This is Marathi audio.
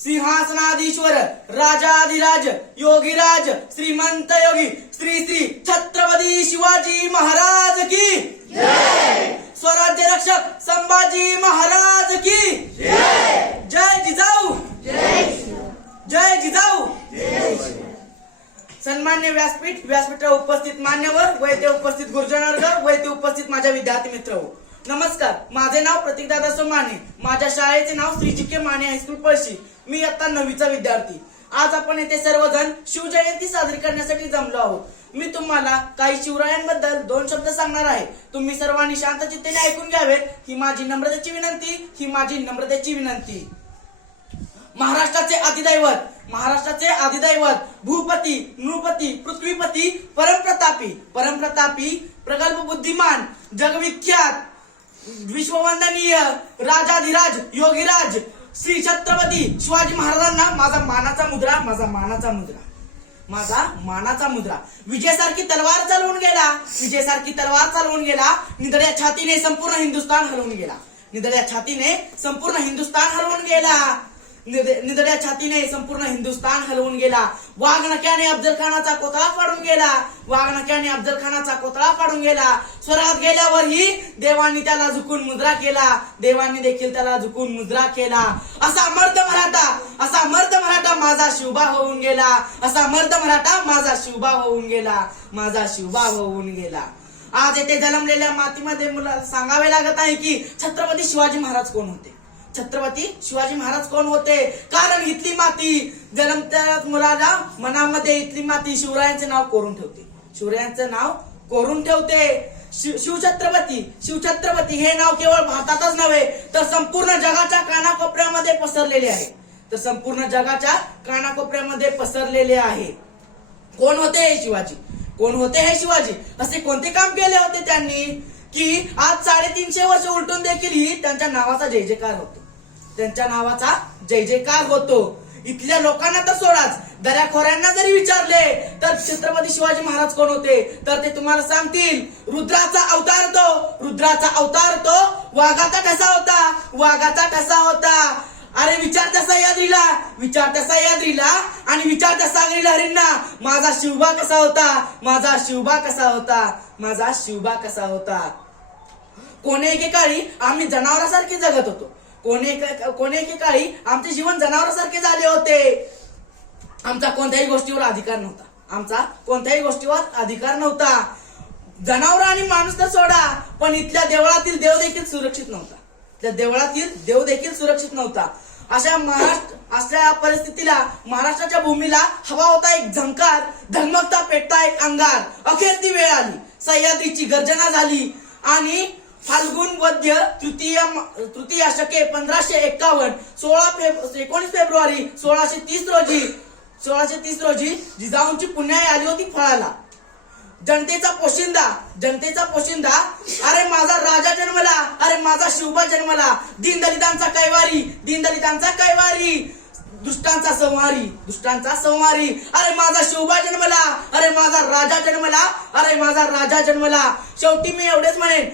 सिंहासनाधीश्वर राजाधिराज योगीराज श्रीमंत योगी श्री श्री छत्रपती शिवाजी महाराज की जय। स्वराज्य रक्षक संभाजी महाराज की जय। जय जिजाऊ जय जिजाऊ। सन्मान्य व्यासपीठावर उपस्थित मान्यवर व येथे उपस्थित गुरुजनवर्ग व येथे उपस्थित माझ्या विद्यार्थी मित्र हो, नमस्कार। माझे नाव प्रतीकदादा सोमाने, माझ्या शाळेचे नाव श्री जी के माने हायस्कूल पळशी। मी इयत्ता 9वीचा विद्यार्थी। आज आपण येथे सर्वजण शिवजयंती साजरी करण्यासाठी जमलो आहोत। मी तुम्हाला काही शिवरायांबद्दल 2 शब्द सांगणार आहे। तुम्ही सर्वांनी शांत चित्ताने ऐकून घ्यावे ही माझी नम्रतेची विनंती। महाराष्ट्राचे अधिदैवत भूपती नृपती पृथ्वीपती परमप्रतापी प्रगल्भ बुद्धिमान जगविख्यात विश्ववंदनीय राजाधिराज योगीराज श्री छत्रपती शिवाजी महाराजांना माझा मानाचा मुद्रा। विजयासारखी तलवार चालवून गेला, निधड्या छातीने संपूर्ण हिंदुस्थान हलवून गेला। वाघनक्याने अफजल खानाचा कोथळा फाडून गेला। स्वर्गात गेल्यावरही देवांनी त्याला झुकून मुद्रा केला। असा मर्द मराठा माझा शिवबा होऊन गेला। आज येथे जन्मलेल्या मातीमध्ये मुलाला सांगावे लागत आहे की छत्रपती शिवाजी महाराज कोण होते। कारण इथली माती जन्मत्या मुलाला मनामध्ये इथली माती शिवरायांचे नाव कोरून ठेवते। शिवछत्रपती हे नाव केवळ भारतातच नव्हे तर संपूर्ण जगाच्या कानाकोपऱ्यामध्ये पसरलेले आहे। कोण होते हे शिवाजी? असे कोणते काम केले होते त्यांनी की आज 350 वर्ष उलटून देखील ही त्यांच्या नावाचा जय जयकार होतो। इथल्या लोकांना तर सोडाच, दऱ्याखोऱ्यांना जरी विचारले तर छत्रपती शिवाजी महाराज कोण होते तर ते तुम्हाला सांगतील रुद्राचा अवतार तो वाघाचा ठसा होता। अरे विचार त्या सह्याद्रीला आणि विचार त्या सागरी लहरींना माझा शिवबा कसा होता। कोणी एकेकाळी आम्ही जनावरांसारखे जगत होतो, कोणी एकेकाळी आमचे जीवन जनावरांसारखे झाले होते। आमचा कोणत्याही गोष्टीवर अधिकार नव्हता। जनावर आणि माणूस तर सोडा, पण इथल्या देवळातील देव देखील सुरक्षित नव्हता। अशा परिस्थितीला महाराष्ट्राच्या भूमीला हवा होता एक झंकार, धगमगता पेटता एक अंगार। अखेर ती वेळ आली, सह्याद्रीची गर्जना झाली आणि फाल्गुन वद्य तृतीया शके 1551 19 फेब्रुवारी 1630 रोजी जिजाऊंची पुण्याई आली होती फळाला। जनतेचा पोशिंदा अरे माझा राजा जन्मला, अरे माझा शिवबा जन्मला। दीनदलितांचा कैवारी दुष्टांचा संहारी अरे माझा शिवबा जन्मला, अरे माझा राजा जन्मला। शेवटी मी एवढेच म्हणेन,